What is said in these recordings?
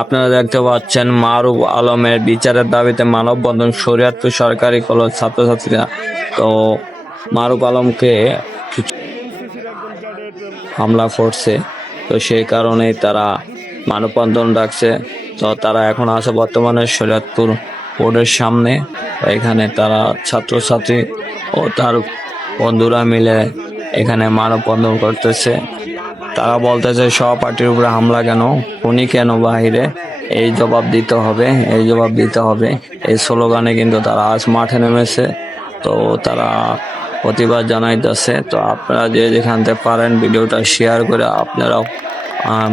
আপনারা দেখতে পাচ্ছেন মারুফ আলমের বিচারের দাবিতে মানববন্ধন শরীয়তপুর সরকারি কলেজ ছাত্রছাত্রীরা। তো মারুফ আলমকে হামলা করছে, তো সেই কারণেই তারা মানববন্ধন ডাকছে। তো তারা এখন আছে বর্তমানে শরীয়তপুর বোর্ডের সামনে। এখানে তারা ছাত্রছাত্রী ও তার বন্ধুরা মিলে এখানে মানববন্ধন করতেছে। তারা বলতেছে সহপাঠীর উপরে হামলা কেন, উনি কেন বাহিরে, এই জবাব দিতে হবে, এই জবাব দিতে হবে। এই স্লোগানে কিন্তু তারা আজ মাঠে নেমেছে। তো তারা প্রতিবাদ জানাইতেছে। তো আপনারা যে যেখান থেকে পারেন ভিডিওটা শেয়ার করে আপনারাও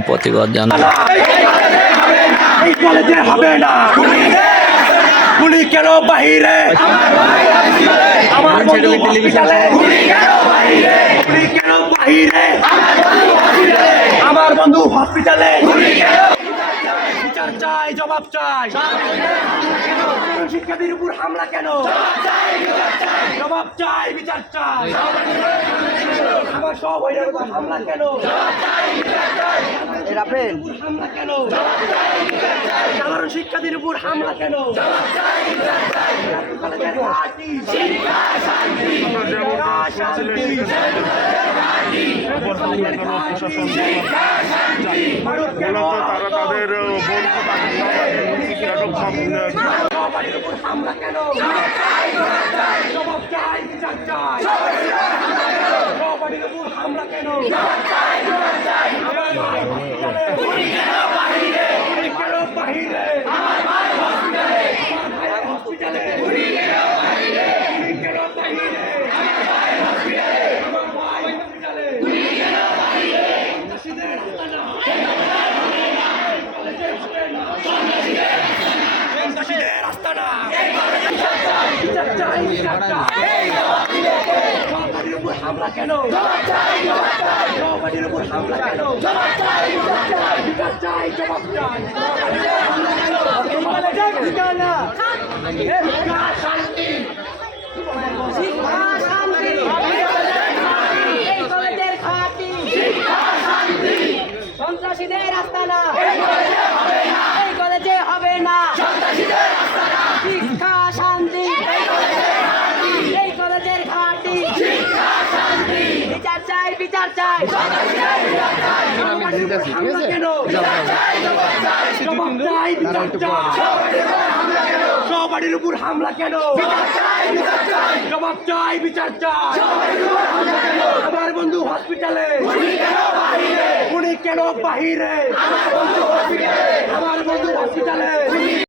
প্রতিবাদ জানান। গুলি কেন বাহিরে, আমার বন্ধু হসপিটালে, গুলি কেন বাহিরে, গুলি কেন বাহিরে, আমার বন্ধু হসপিটালে, বিচার চাই, জবাব চাই। শিক্ষার্থীর উপর হামলা কেন, জবাব চাই, বিচার চাই। আমার সহপাঠীর উপর হামলা কেন, হামলা কেন, সাধারণ শিক্ষার্থীর উপর হামলা কেন, তারা তাদের হামলা কেন, জবাব চাই, বিচার চাই। সহপাঠীর উপর হামলা কেন, বাহিরে, আমার ভাই হসপিটালে, হসপিটালে, রাস্তা না সহপাঠীর উপর হামলা কেন, সহপাঠীর উপর হামলা কেন, বিচার চাই, জবাব চাই। শান্তি, সন্ত্রাসীদের আস্তানা এই কলেজে হবে না, শিক্ষা শান্তি এই কলেজের ঘাঁটি, বিচার চাই, বিচার চাই। সহপাঠীর উপর হামলা কেন, জবাব চাই, বিচার চাই। আমার বন্ধু হসপিটালে, উনি কেন বাহিরে,